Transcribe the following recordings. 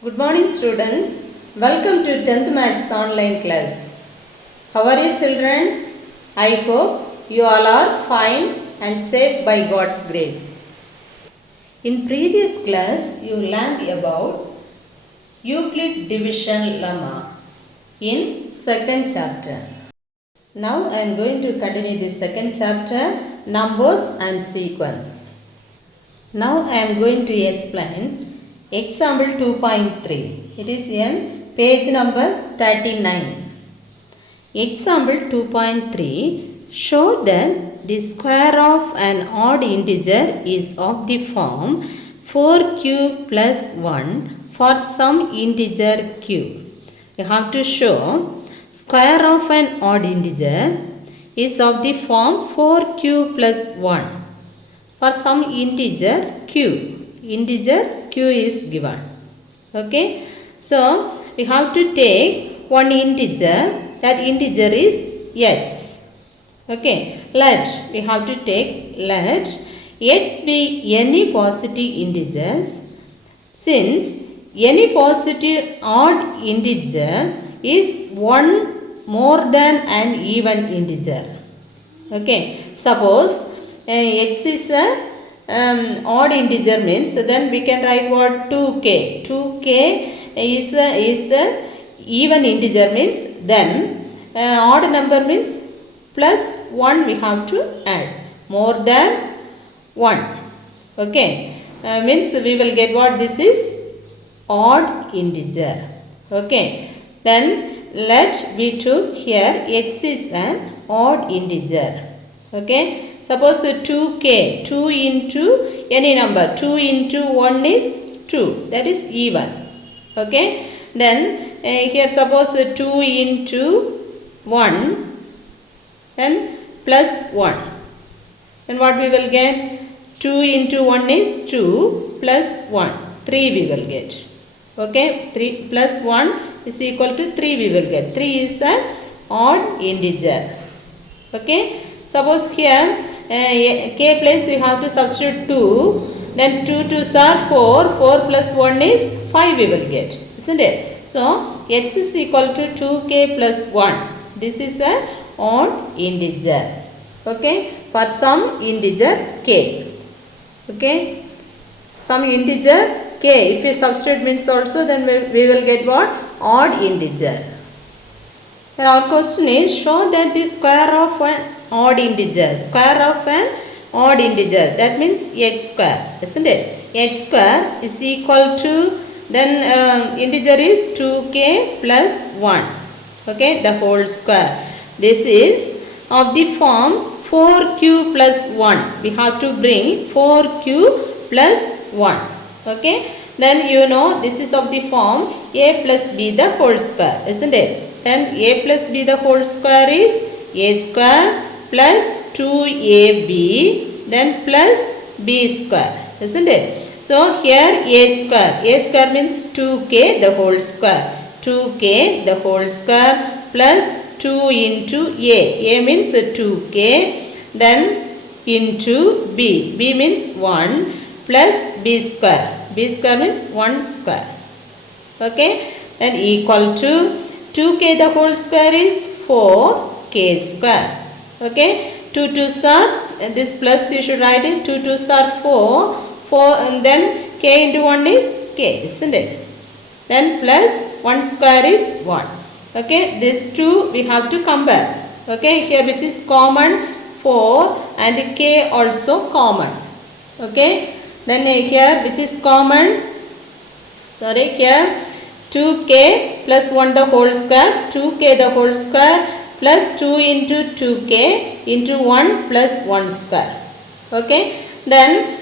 Good morning students. Welcome to 10th Maths online class. How are you children? I hope you all are fine and safe by God's grace. In previous class you learned about Euclid division lemma in second chapter. Now I am going to continue the second chapter, numbers and sequence. Now I am going to explain example 2.3. It is in page number 39. Example 2.3, show that the square of an odd integer is of the form 4q plus 1 for some integer q. You have to show square of an odd integer is of the form 4q plus 1 for some integer q. Integer q is given. Okay. So, we have to take one integer. That integer is x. Okay. We have to take let x be any positive integers. Since any positive odd integer is one more than an even integer. Okay. Suppose x is a odd integer means, so then we can write what 2k. 2k is the even integer means, then odd number means plus 1 we have to add, more than 1. Okay, means we will get what this is odd integer. Okay, then let we took here x is an odd integer. Okay, suppose 2k, 2 into any number, 2 into 1 is 2, that is even. Okay, then here suppose 2 into 1 and plus 1. Then what we will get? 2 into 1 is 2 plus 1, 3 we will get. Okay, 3 plus 1 is equal to 3 we will get. 3 is an odd integer. Okay, suppose here k place we have to substitute 2, then 2 2s are 4, 4 plus 1 is 5 we will get, isn't it? So, x is equal to 2k plus 1. This is an odd integer. Okay, for some integer k. Okay, some integer k, if we substitute means also, then we will get what? Odd integer. Then our question is, show that the square of an odd integer, square of an odd integer, that means x square, isn't it? X square is equal to, then integer is 2k plus 1. Okay, the whole square. This is of the form 4q plus 1. We have to bring 4q plus 1. Okay, then you know this is of the form a plus b the whole square, isn't it? Then a plus b the whole square is a square plus 2ab, then plus b square, isn't it? So, here a square means 2k the whole square, 2k the whole square plus 2 into a means 2k, then into b means 1 plus b square means 1 square. Okay, then equal to 2k the whole square is 4k square. Okay, 2 2s are, this plus you should write it, 2 2s are 4 and then k into 1 is k, isn't it? Then plus 1 square is 1. Okay, this 2 we have to compare. Okay, here which is common 4 and k also common. Okay, then here which is common, sorry, here 2k plus 1 the whole square, 2k the whole square plus 2 into 2k into 1 plus 1 square. Okay, then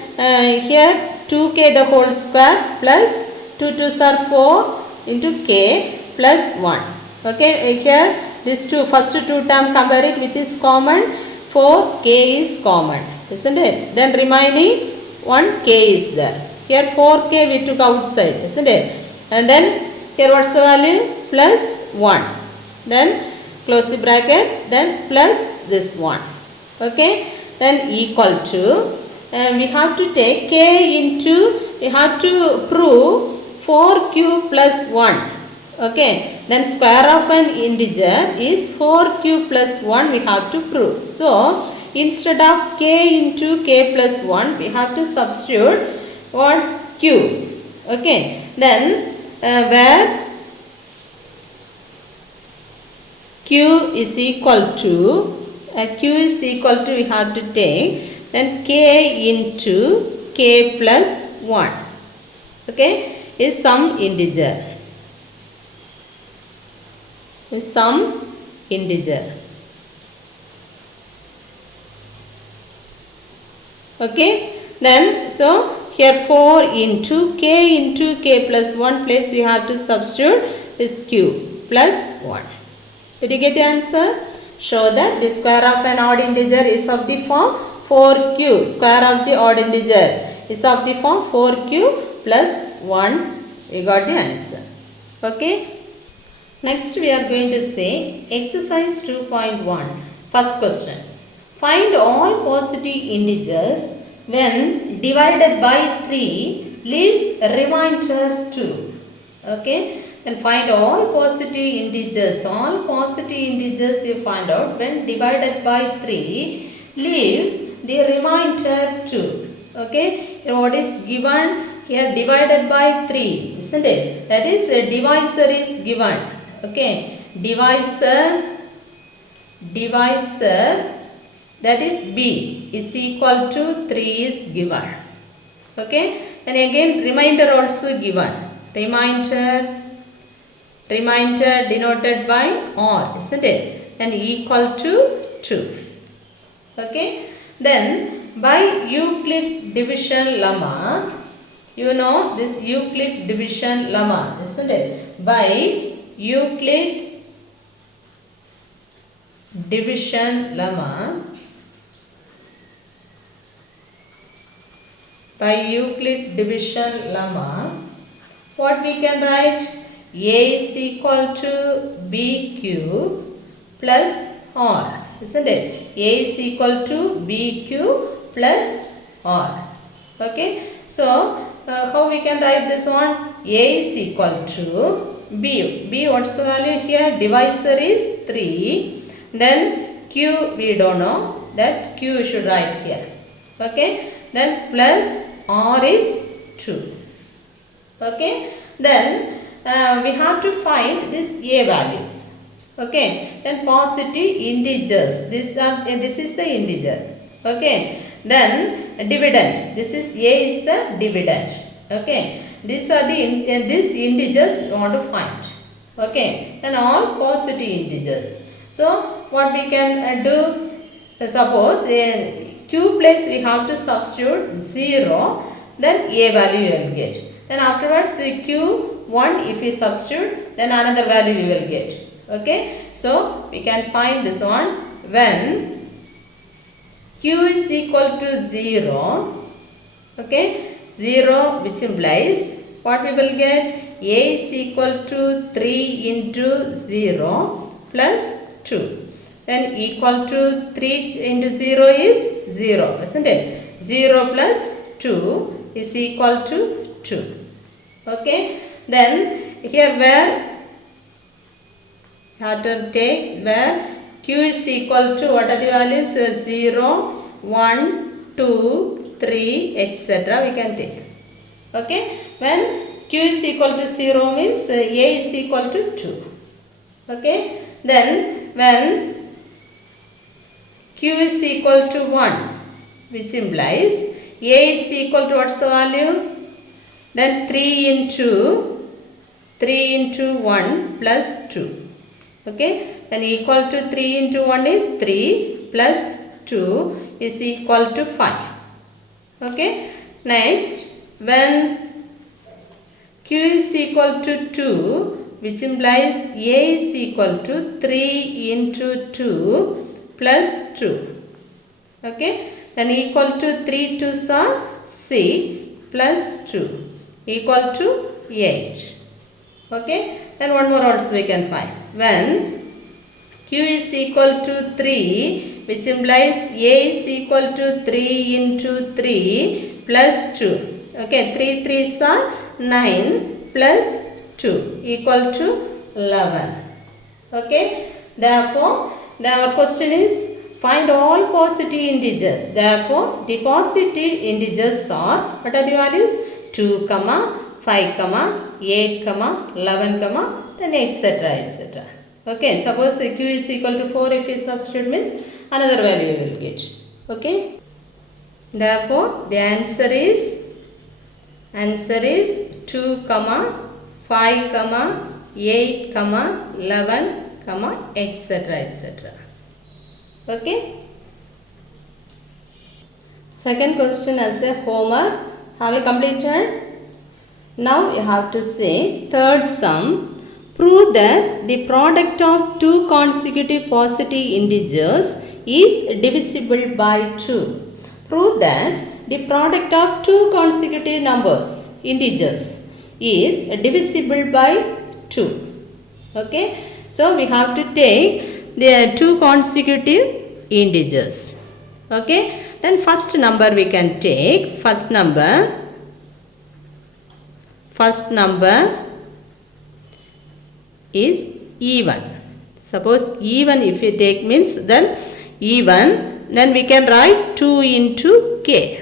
here 2k the whole square plus 2 2s are 4 into k plus 1. Okay, here this first two term compare it, which is common, 4k is common, isn't it? Then remaining 1 k is there. Here 4k we took outside, isn't it? And then here what's the value? Plus 1. Then close the bracket, then plus this 1. Okay, then equal to, we have to take k into, we have to prove 4q plus 1. Okay, then square of an integer is 4q plus 1 we have to prove. So, instead of k into k plus 1, we have to substitute what? Q. Okay, then where q is equal to we have to take then k into k plus 1. Okay, is some integer. Okay, then so here 4 into k plus 1 place we have to substitute is q plus 1. Did you get the answer? Show that the square of an odd integer is of the form 4q. Square of the odd integer is of the form 4q plus 1. We got the answer. Okay. Next we are going to say exercise 2.1. First question. Find all positive integers when divided by 3 leaves remainder 2. Okay. And find all positive integers. All positive integers you find out when divided by 3 leaves the remainder 2. Okay. Here what is given? Here divided by 3. Isn't it? That is a divisor is given. Okay, divisor that is b is equal to 3 is given. Okay, and again remainder also given. Remainder denoted by r, isn't it? And equal to 2. Okay, then by Euclid division lemma, you know this Euclid division lemma, isn't it? By Euclid division lemma, what we can write? A is equal to BQ plus R, isn't it? A is equal to BQ plus R. Okay, so how we can write this one? A is equal to B what's the value here? Divisor is 3. Then Q we don't know. That Q should write here. Okay. Then plus R is 2. Okay. Then we have to find this A values. Okay. Then positive integers. This is the integer. Okay. Then dividend. This is A is the dividend. Okay. These are these integers you want to find. Okay, and all positive integers. So what we can do? Suppose in q place we have to substitute 0, then a value you will get. Then afterwards q1 if we substitute, then another value you will get. Okay, so we can find this one when q is equal to 0. Okay. 0 which implies what we will get? A is equal to 3 into 0 plus 2. Then equal to 3 into 0 is 0, isn't it? 0 plus 2 is equal to 2. Okay. Then here where have to take where q is equal to what are the values? 0, 1, 2, 3 etc. we can take. Okay, when q is equal to 0 means a is equal to 2. Okay, then when q is equal to 1 which implies a is equal to what's the value? Then 3 into 1 plus 2. Okay, then equal to 3 into 1 is 3 plus 2 is equal to 5. Okay, next when q is equal to 2 which implies a is equal to 3 into 2 plus 2. Okay, then equal to 3 2s are 6 plus 2 equal to 8. Okay, then one more also we can find. When q is equal to 3 which implies a is equal to 3 into 3 plus 2. Okay, 3 3s are 9 plus 2 equal to 11. Okay, therefore our question is find all positive integers. Therefore the positive integers are, what are the values? 2 comma 5 comma 8 comma 11 comma then etc etc. Okay, suppose q is equal to 4, if you substitute means another value you will get. Okay, therefore the answer is 2 comma 5 comma 8 comma 11 comma etc etc. Okay, second question as a homework. Have you completed? Now you have to say third sum. Prove that the product of two consecutive positive integers is divisible by 2. Prove that the product of two consecutive numbers, integers, is divisible by 2. Okay, so we have to take the two consecutive integers. Okay, then first number we can take. First number is even. Suppose even if you take means then even, then we can write 2 into k.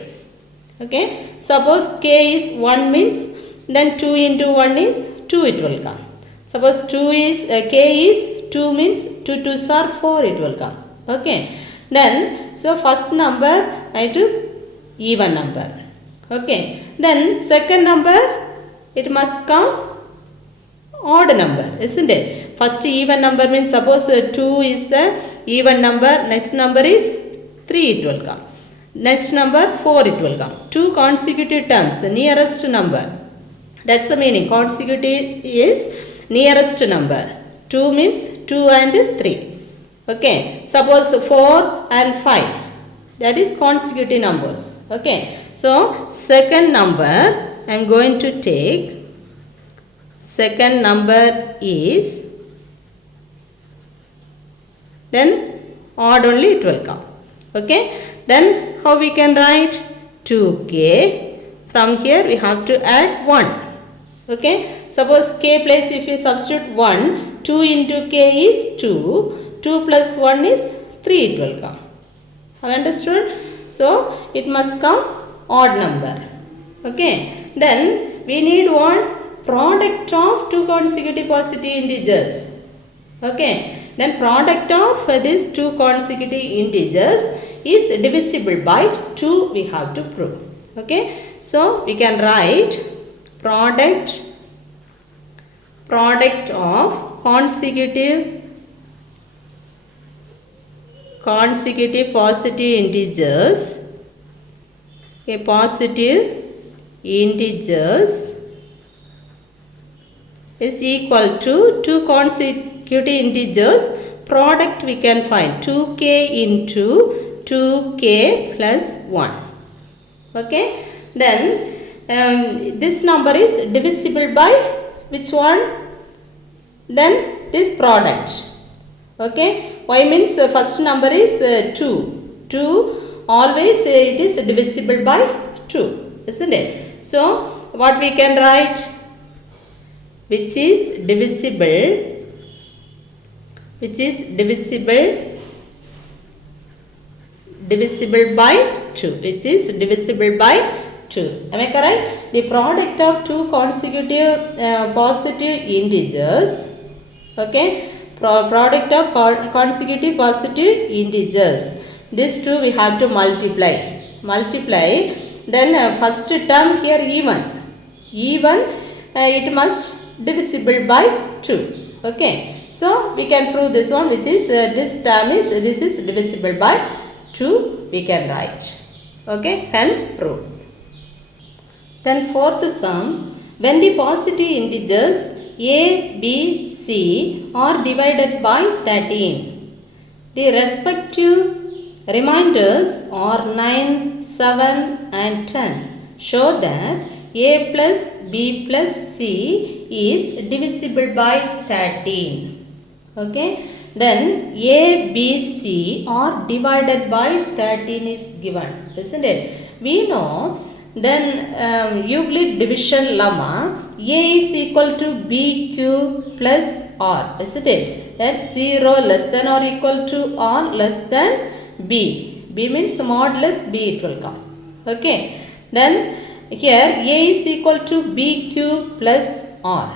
Okay, suppose k is 1 means then 2 into 1 is 2 it will come. Suppose 2 is k is 2 means 2 2s are 4 it will come. Okay, then so first number I took even number. Okay, then second number it must come odd number, isn't it? First even number means suppose 2 is the even number, next number is 3 it will come, next number 4 it will come. Two consecutive terms, nearest number, that's the meaning. Consecutive is nearest number. 2 means 2 and 3. Okay, suppose 4 and 5, that is consecutive numbers. Okay, so second number I am going to take. Second number is, then odd only it will come. Okay, then how we can write 2k? From here we have to add 1. Okay, suppose k place if you substitute 1, 2 into k is 2, 2 plus 1 is 3 it will come. Have you understood? So it must come odd number. Okay, then we need one product of two consecutive positive integers. Okay, then product of these two consecutive integers is divisible by 2 we have to prove. Okay, so we can write product of consecutive positive integers, positive integers is equal to two consecutive integers product we can find 2k into 2k plus 1. Okay, then this number is divisible by which one? Then this product. Okay, why means first number is 2. 2 always it is divisible by 2, isn't it? So what we can write? Which is divisible by 2, which is divisible by 2. Am I correct? The product of two consecutive positive integers. Okay, product of consecutive positive integers, these two we have to multiply. Then first term here even it must divisible by 2. Okay, so we can prove this one, which is this term is divisible by 2 we can write. Okay, hence prove. Then fourth sum, when the positive integers a, b, c are divided by 13, the respective remainders are 9, 7 and 10. Show that a plus b plus c is divisible by 13. Okay, then a, b, c are divided by 13 is given, isn't it? We know then Euclid division lemma, A is equal to BQ plus R, isn't it? That 0 less than or equal to or less than B. B means modulus B it will come. Okay. Then here A is equal to BQ plus R,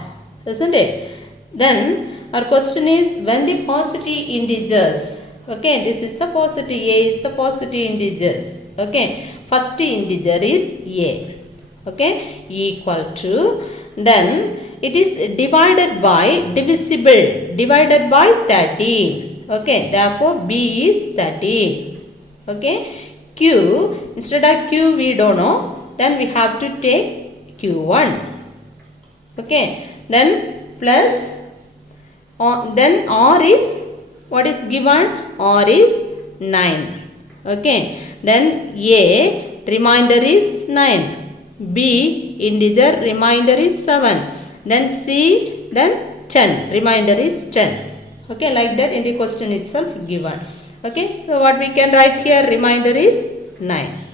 isn't it? Then our question is when the positive integers, okay, this is the positive, A is the positive integers, okay, first integer is A, okay, equal to, then it is divided by, divisible, divided by 13, okay, therefore B is 13, okay. Q, instead of Q we don't know, then we have to take Q1, okay, then plus, then R is, what is given? R is 9, okay, then A remainder is 9, B integer remainder is 7, then C, then 10, remainder is 10, okay, like that in the question itself given, okay. So what we can write here, remainder is 9,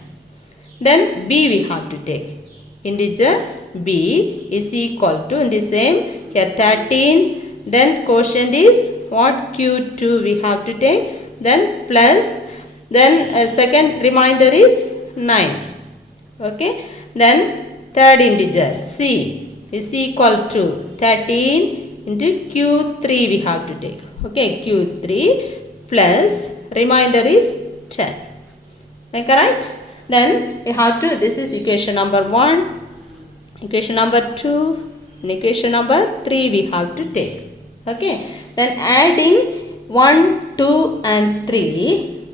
then B we have to take, integer B is equal to, in the same here 13, then quotient is what, Q2 we have to take, then plus, then second remainder is 9, okay, then third integer C is equal to 13 into Q3 we have to take, okay, Q3 plus remainder is 10, correct. Then we have to, this is equation number 1, equation number 2, and equation number 3 we have to take, okay. Then adding 1, 2 and 3,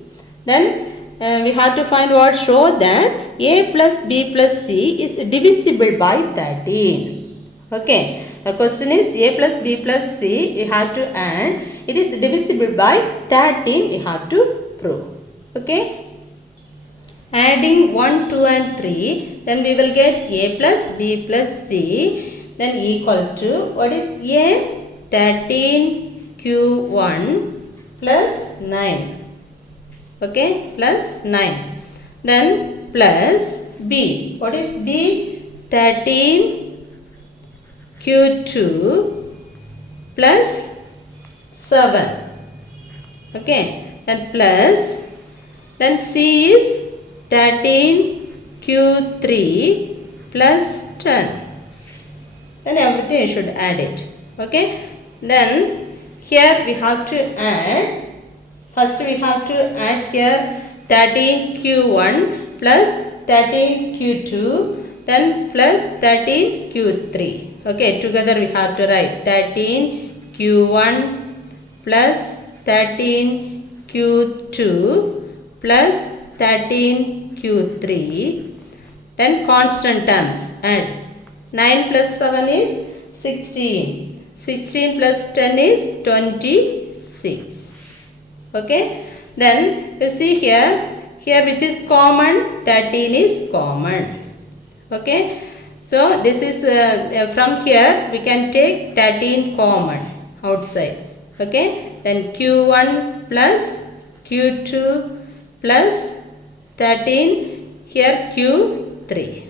then we have to find what, show that A plus B plus C is divisible by 13, okay. The question is A plus B plus C we have to add, it is divisible by 13 we have to prove, okay. Adding 1, 2 and 3, then we will get A plus B plus C, then equal to, what is A? 13 Q1 plus 9, okay, plus 9, then plus B, what is B? 13 Q2 plus 7, okay, and plus, then C is 13 Q3 plus 10, then everything you should add it, okay. Then here we have to add, first we have to add here 13 Q1 plus 13 Q2, then plus 13 Q3, okay, together we have to write 13 Q1 plus 13 Q2 plus 13 Q3, then constant terms add, 9 plus 7 is 16, 16 plus 10 is 26, okay. Then you see here, which is common, 13 is common, okay. So this is from here we can take 13 common outside, okay. Then Q1 plus Q2 plus 13 here Q3,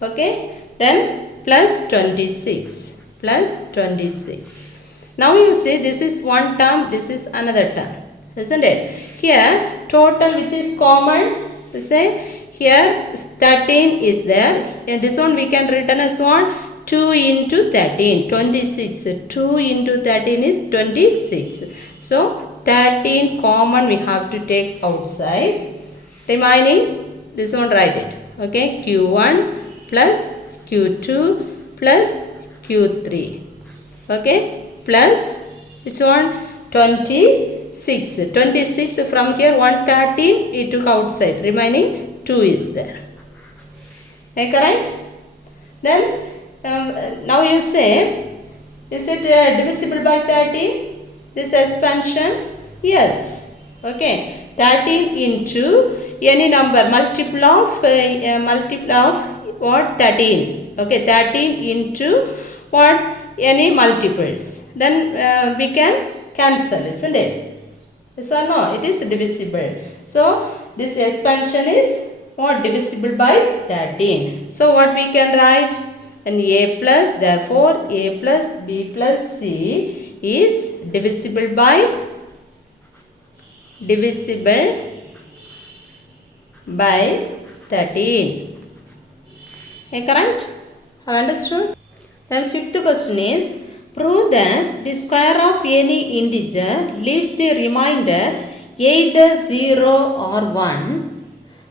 okay, then plus 26, plus 26. Now you see this is one term, this is another term, isn't it? Here total which is common, we say here 13 is there, and this one we can written as one 2 into 13, 26, 2 into 13 is 26. So 13 common we have to take outside, remaining this one write it, okay, Q1 plus Q2 plus Q3, okay, plus which one, 26, 26 from here 113 we took outside, remaining 2 is there, okay, correct. Then now you say, is it divisible by 13, this expansion? Yes, okay, 13 into any number, multiple of what, 13, okay, 13 into what, any multiples, then we can cancel, isn't it? Yes or no? It is divisible. So this expansion is what divisible by 13. So what we can write? And a plus, therefore a plus b plus c is divisible by 13. Correct? Have understood? Then fifth question is, prove that the square of any integer leaves the remainder either 0 or 1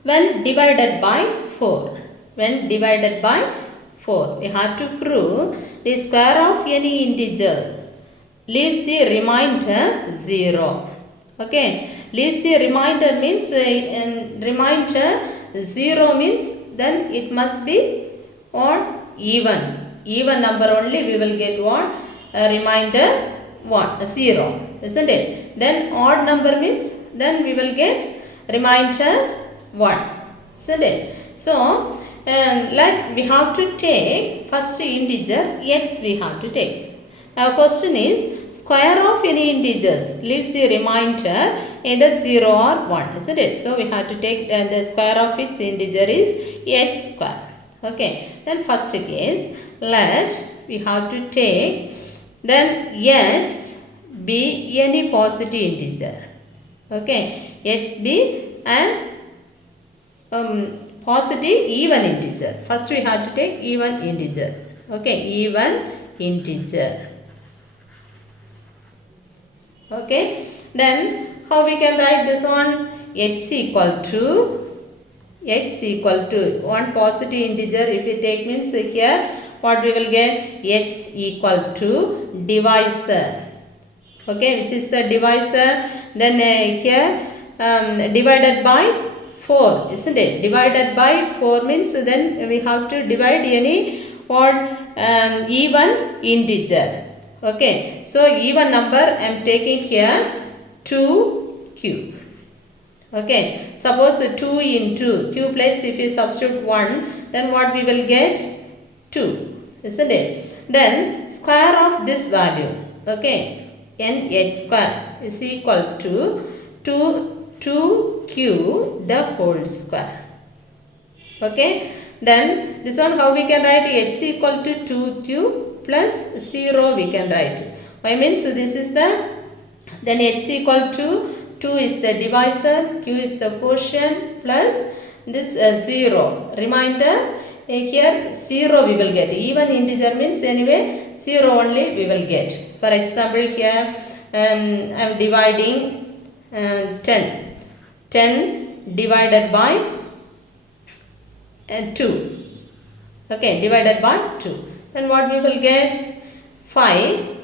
when divided by 4. When divided by 4. We have to prove the square of any integer leaves the remainder 0. Okay. Leaves the remainder means remainder 0 means then it must be on even. Even number only we will get what? Remainder 1, 0, isn't it? Then odd number means then we will get remainder 1, isn't it? So like we have to take first integer x we have to take. Now question is, square of any integers leaves the remainder either 0 or 1, isn't it? So we have to take the square of its integer is x square. Okay. Then first case, let we have to take then x be any positive integer. Okay. X be an positive even integer. First we have to take even integer. Okay. Even integer. Okay. Then how we can write this one? X equal to one positive integer. If we take means here what we will get? X equal to divisor. Okay, which is the divisor? Then here divided by 4, isn't it? Divided by 4 means then we have to divide any odd even integer. Okay, so even number I am taking here 2q. Okay, suppose 2 into q place if you substitute 1, then what we will get? 2, isn't it? Then square of this value, okay, nx square is equal to 2q the whole square. Okay, then this one how we can write? X equal to 2q plus 0 we can write. Why means this is the, then x equal to 2 is the divisor, q is the quotient plus this 0. Remainder here 0 we will get. Even integer means anyway 0 only we will get. For example here I am dividing 10. 10 divided by 2. Okay, divided by 2. Then what we will get? 5.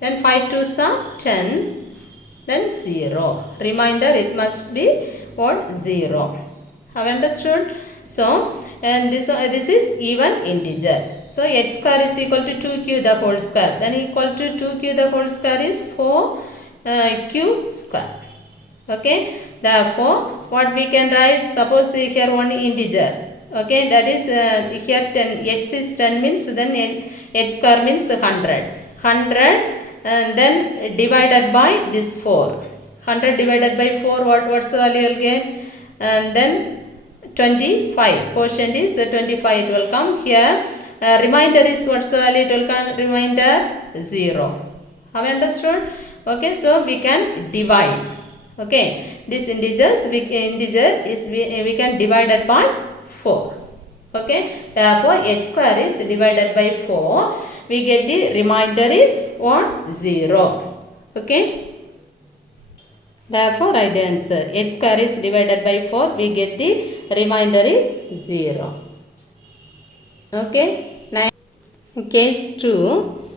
Then 5 2s are 10. Then 0. Remainder it must be what? 0. Have you understood? So, and this is even integer. So, x square is equal to 2q the whole square. Then equal to 2q the whole square is 4q square. Okay. Therefore, what we can write? Suppose here one integer. Okay, that is here 10. X is 10 means then x square means 100. 100 and then divided by this 4. 100 divided by 4, what's the value you will get? And then 25. Quotient is 25 it will come here. Remainder is what's the value? It will come remainder 0. Have you understood? Okay, so we can divide. Okay, this integer is we can divide it by 4. Okay, therefore x square is divided by 4. We get the remainder is 0. Okay, therefore right answer x square is divided by 4. We get the remainder is 0. Okay, now case 2,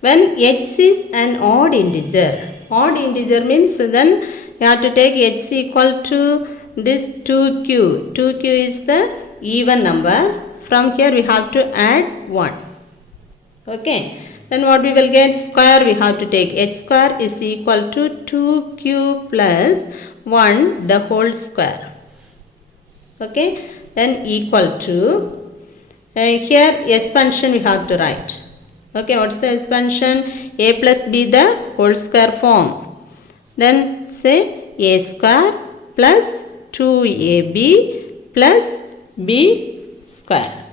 when x is an odd integer. Odd integer means then you have to take x equal to this 2q. 2q is the even number. From here we have to add 1. Okay. Then what we will get? Square we have to take. X square is equal to 2q plus 1 the whole square. Okay. Then equal to, here expansion we have to write. Okay. What's the expansion? A plus b the whole square form. Then say a square plus 2ab plus b square.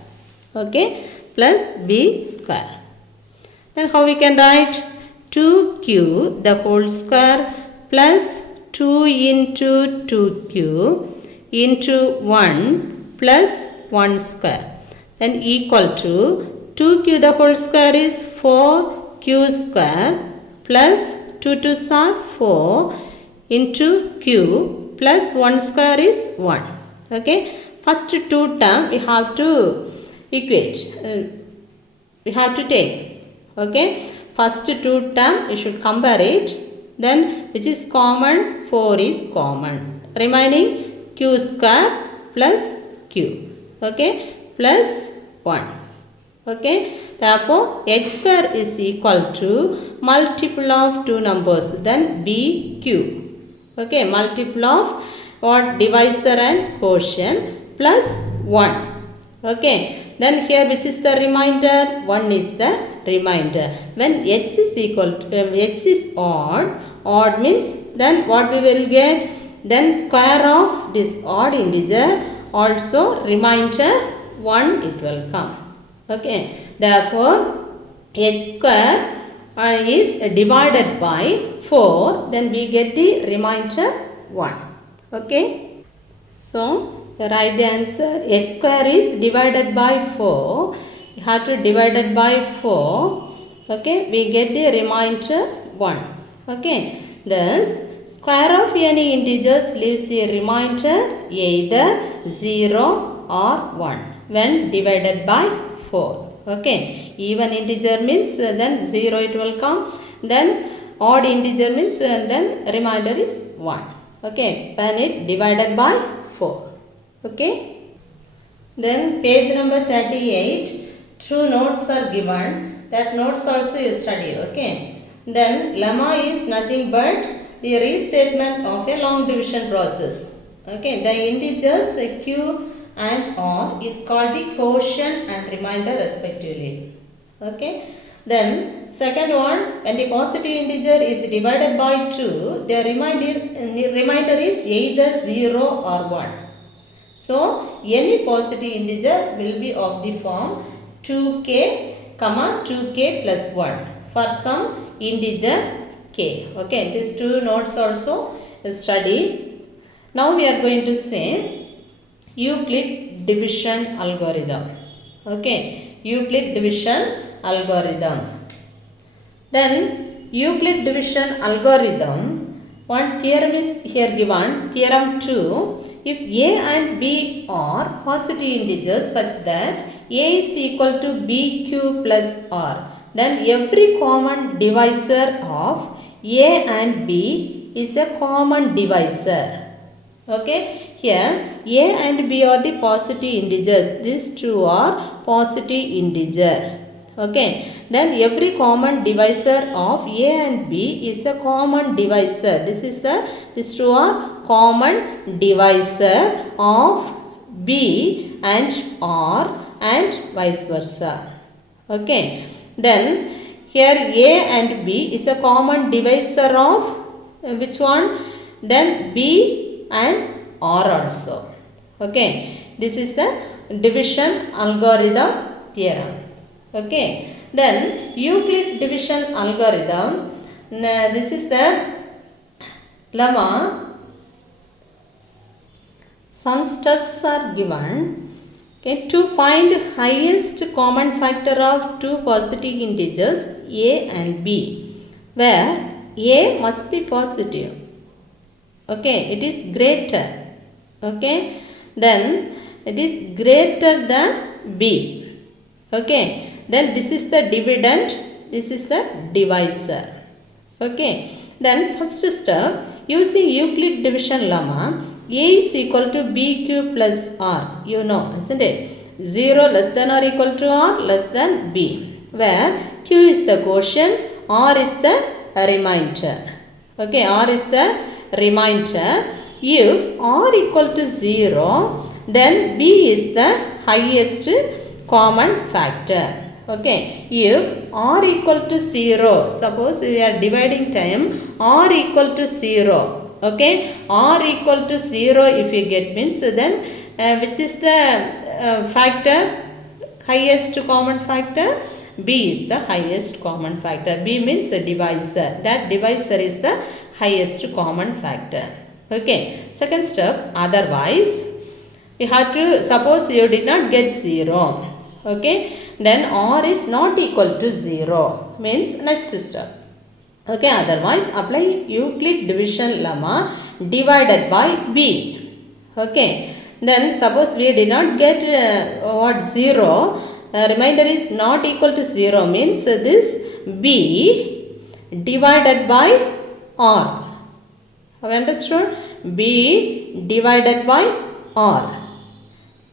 Okay, plus b square. Then how we can write 2q the whole square plus 2 into 2q into 1 plus 1 square and equal to 2q the whole square is 4q square plus 2 2's are 4 into q plus 1 square is 1. Okay, first two term we have to equate, we have to take. Okay, first two term we should compare it, then which is common, 4 is common, remaining q square plus q. Okay, plus 1. Okay, therefore x square is equal to multiple of two numbers, then bq. Okay, multiple of what, divisor and quotient plus 1. Okay, then here which is the remainder, 1 is the remainder. When x is equal to x is odd means then what we will get, then square of this odd integer also remainder 1 it will come. Okay, therefore x square is divided by 4, then we get the remainder 1. Okay, so the right answer, x square is divided by 4, you have to divide it by 4. Okay, we get the remainder 1. Okay, thus square of any integers leaves the remainder either 0 or 1 when divided by 4. Okay, even integer means then 0 it will come, then odd integer means then remainder is 1. Okay, when it divided by 4. Okay, then page number 38, true notes are given, that notes also you study. Okay, then lemma is nothing but the restatement of a long division process. Okay, the integers q and r is called the quotient and remainder respectively. Okay, then second one, when the positive integer is divided by 2, the remainder is either 0 or 1. So any positive integer will be of the form 2k comma 2k plus 1 for some integer k. Okay, these two notes also study. Now we are going to say Euclid division algorithm. Okay, Euclid division algorithm. Then Euclid division algorithm, one theorem is here given, theorem 2. If a and b are positive integers such that a is equal to bq plus r, then every common divisor of a and b is a common divisor. Okay, here a and b are the positive integers, these two are positive integer. Okay, then every common divisor of a and b is a common divisor. These two are common divisor of b and r and vice versa. Okay, then here a and b is a common divisor of which one? Then b and r also. Okay, this is the division algorithm theorem. Okay, then Euclid division algorithm, this is the lemma. Some steps are given. Okay, to find highest common factor of two positive integers a and b, where a must be positive. Okay, it is greater. Okay, then it is greater than b. Okay, then this is the dividend, this is the divisor. Okay, then first step, using Euclid division lemma, a is equal to bq plus r, you know, isn't it? 0 less than or equal to r less than b, where q is the quotient, r is the remainder. Okay, r is the remainder. If r equal to 0, then b is the highest common factor. Okay, if r equal to 0, suppose we are dividing time, r equal to 0. Okay, r equal to 0 if you get means then which is the factor, highest common factor? B is the highest common factor. B means the divisor. That divisor is the highest common factor. Okay. Second step, otherwise, you have to, suppose you did not get 0. Okay. Then R is not equal to 0. Means next step. Okay. Otherwise, apply Euclid division lemma divided by B. Okay. Then suppose we did not get 0. Remainder is not equal to 0 means this B divided by R. Have you understood? B divided by R.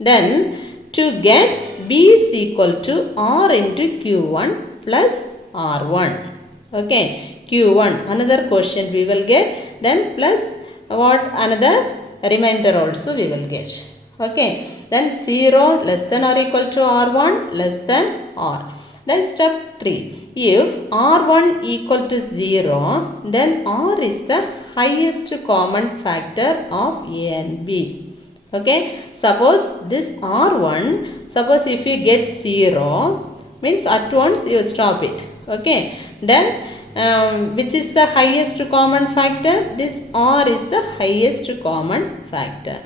Then to get B is equal to R into Q1 plus R1. Okay. Q1 another quotient we will get, then plus what, another remainder also we will get. Okay. Then 0 less than or equal to R1 less than R. Then step 3. If R1 equal to 0, then R is the highest common factor of A and B. Okay. Suppose this R1, suppose if you get 0, means at once you stop it. Okay. Then which is the highest common factor? This R is the highest common factor.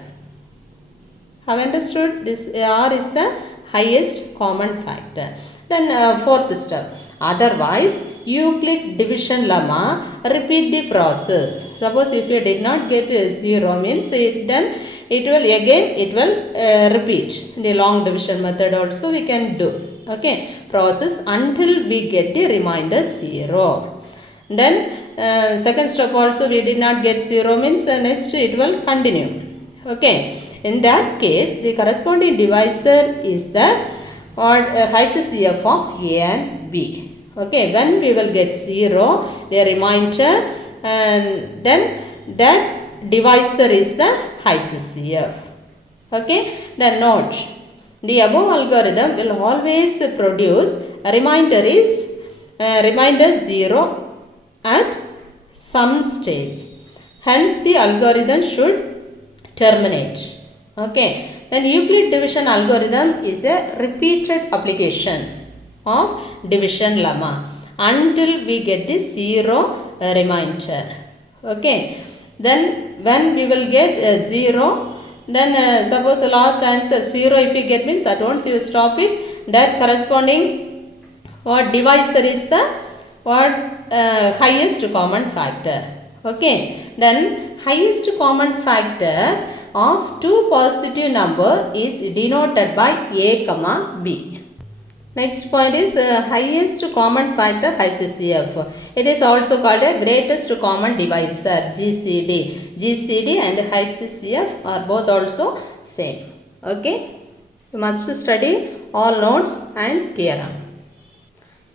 Have understood? This R is the highest common factor. Then fourth step. Otherwise, Euclid division lemma, repeat the process. Suppose if you did not get 0 means then it will again repeat. The long division method also we can do. Okay. Process until we get the remainder 0. Then second step also we did not get 0 means next it will continue. Okay. In that case, the corresponding divisor is the HCF of A and B. Okay, when we will get 0, the remainder, and then that divisor is the HCF. Okay, then note, the above algorithm will always produce a remainder 0 at some stage. Hence, the algorithm should terminate. Okay. Then Euclid division algorithm is a repeated application of division lemma until we get the 0 remainder. Okay. Then when we will get 0, then suppose the last answer 0 if you get means at once you stop it. That corresponding what divisor is the what highest common factor. Okay. Then highest common factor of two positive number is denoted by A, B. Next point is highest common factor HCF. It is also called a greatest common divisor GCD. GCD and HCF are both also same. Okay. You must study all notes and theorem.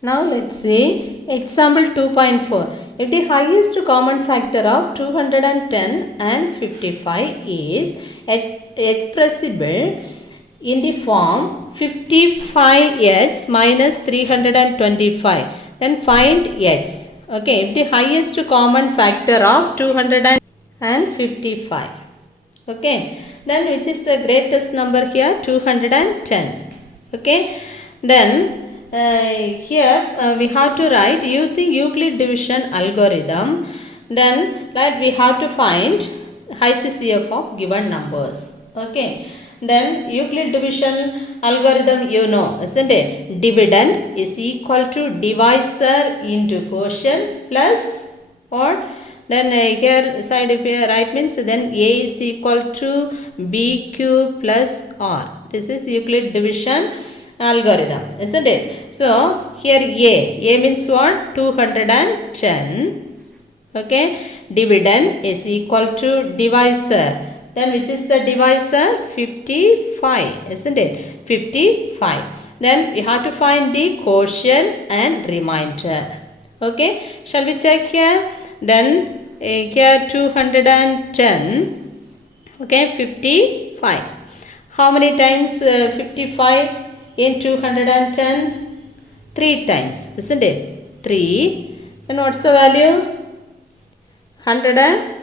Now let's see example 2.4. If the highest common factor of 210 and 55 is expressible in the form 55x minus 325, then find x. Okay, if the highest common factor of 255. Okay, then which is the greatest number here? 210. Okay, then here we have to write using Euclid division algorithm. Then that we have to find HCF of given numbers. Okay. Then Euclid division algorithm you know, isn't it? Dividend is equal to divisor into quotient plus what? Then here side if you write means then A is equal to BQ plus R. This is Euclid division algorithm, isn't it? So here A means what? 210. Okay. Dividend is equal to divisor. Then which is the divisor? 55, isn't it? 55. Then we have to find the quotient and remainder. Okay. Shall we check here? Then here 210. Okay. 55. How many times 55 in 210? 3 times, isn't it? 3. Then what's the value? 100.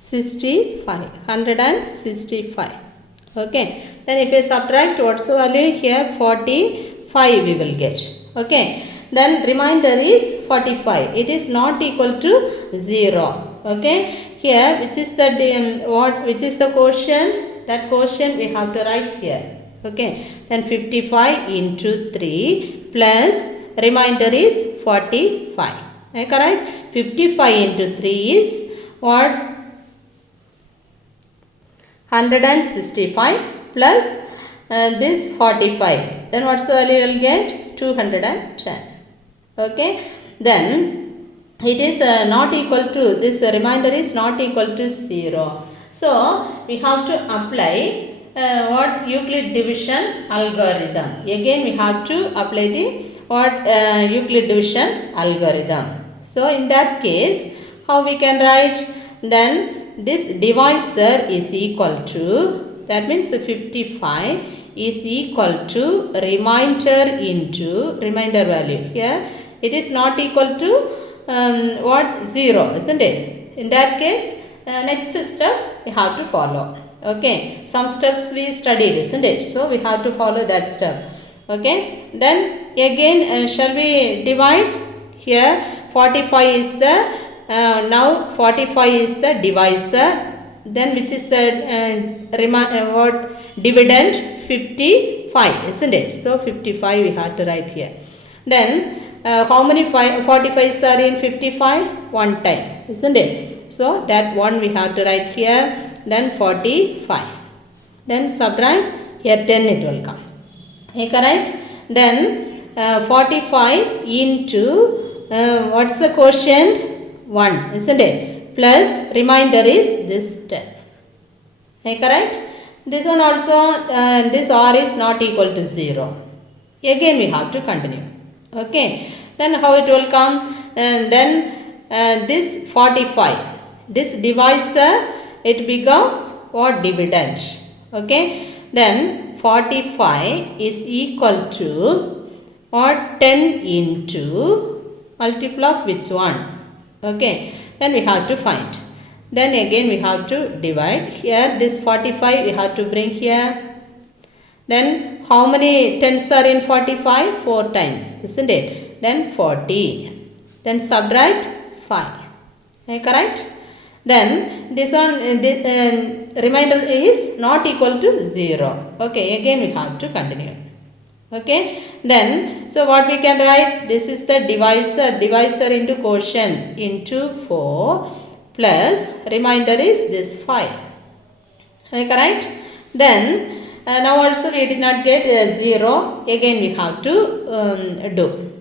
65. 165. Okay. Then if you subtract what's the value here? 45 we will get. Okay. Then remainder is 45. It is not equal to 0. Okay. Here which is the which is the quotient? That quotient we have to write here. Okay. Then 55 into 3 plus remainder is 45. Correct? 55 into 3 is what? 165 plus this 45. Then what's the value you will get? 210. Okay. Then it is not equal to, this remainder is not equal to 0. So we have to apply what? Euclid division algorithm. Again we have to apply the what? Euclid division algorithm. So in that case, how we can write? Then this divisor is equal to, that means the 55 is equal to remainder into remainder value. Here it is not equal to what? 0, isn't it? In that case, next step we have to follow. Okay, some steps we studied, isn't it? So we have to follow that step. Okay, then again shall we divide? Here 45 is the now 45 is the divisor. Then which is the what? Dividend? 55, isn't it? So 55 we have to write here. Then how many 45s are in 55? One time, isn't it? So that one we have to write here. Then 45. Then subtract, here 10 it will come. Correct? Then 45 into what's the quotient? 1, isn't it? Plus remainder is this 10. Correct? This one also, this r is not equal to 0. Again we have to continue. Okay. Then how it will come? Then this 45, this divisor, it becomes what? Dividend. Okay. Then 45 is equal to what? 10 into multiple of which one? Okay. Then we have to find. Then again we have to divide. Here this 45 we have to bring here. Then how many 10s are in 45? 4 times, isn't it? Then 40. Then subtract 5. Correct? Then this one, remainder is not equal to 0. Okay, again we have to continue. Okay. Then, so what we can write? This is the divisor into quotient into 4 plus remainder is this 5. Correct? Then now also we did not get 0. Again we have to do.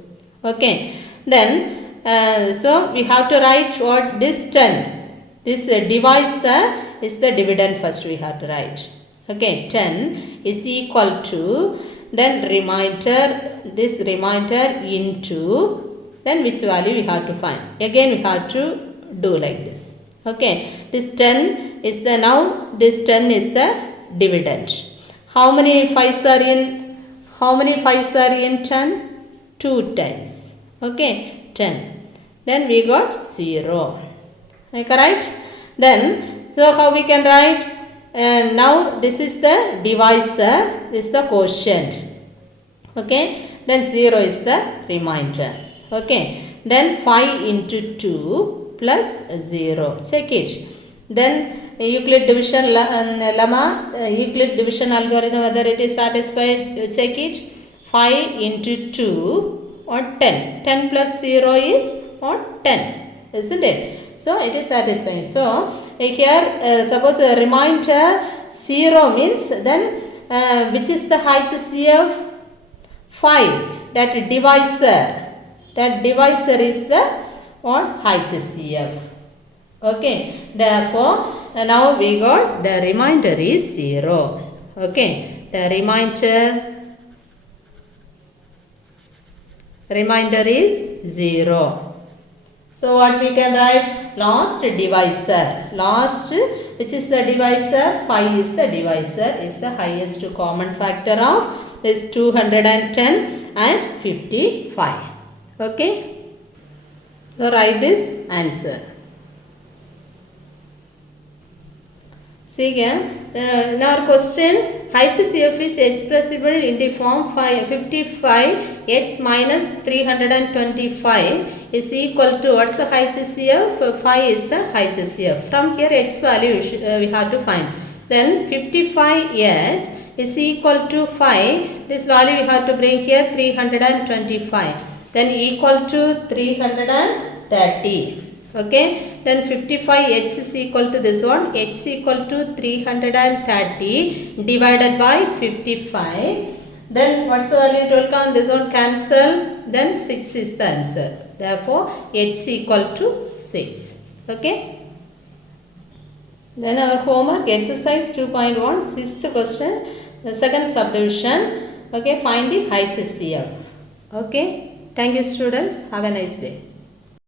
Okay. Then so we have to write what? This 10. This divisor is the dividend first we have to write. Okay. 10 is equal to, then remainder, this remainder into, then which value we have to find. Again we have to do like this. Okay. This 10 is the, now this 10 is the dividend. How many 5s are in? How many 5s are in 10? 2 times. Okay. 10. Then we got 0. Correct? Then, so how we can write? Now this is the divisor, this is the quotient. Okay. Then 0 is the remainder. Okay. Then 5 into 2 plus 0. Check it. Then Euclid division Euclid division algorithm, whether it is satisfied, check it. 5 into 2 or 10. 10 plus 0 is what? 10. Isn't it? So it is satisfying. So here suppose a remainder 0 means, then which is the HCF? 5. That divisor is the what? HCF. Okay. Therefore now we got the remainder is 0. Okay. The remainder is 0. So what we can write? Last divisor. Last, which is the divisor? 5 is the divisor, is the highest common factor of this 210 and 55. Okay. So write this answer. See here, in our question, HCF is expressible in the form 55x minus 325 is equal to, what's the HCF? 5 is the HCF. From here x value we have to find. Then 55x is equal to 5. This value we have to bring here 325. Then equal to 330. Okay, then 55x is equal to this one, x equal to 330 divided by 55. Then what's the value it will come? This one cancel, then 6 is the answer. Therefore x equal to 6. Okay. Then our homework exercise 2.1, sixth question, the second subdivision. Okay, find the HCF. Okay, thank you students, have a nice day.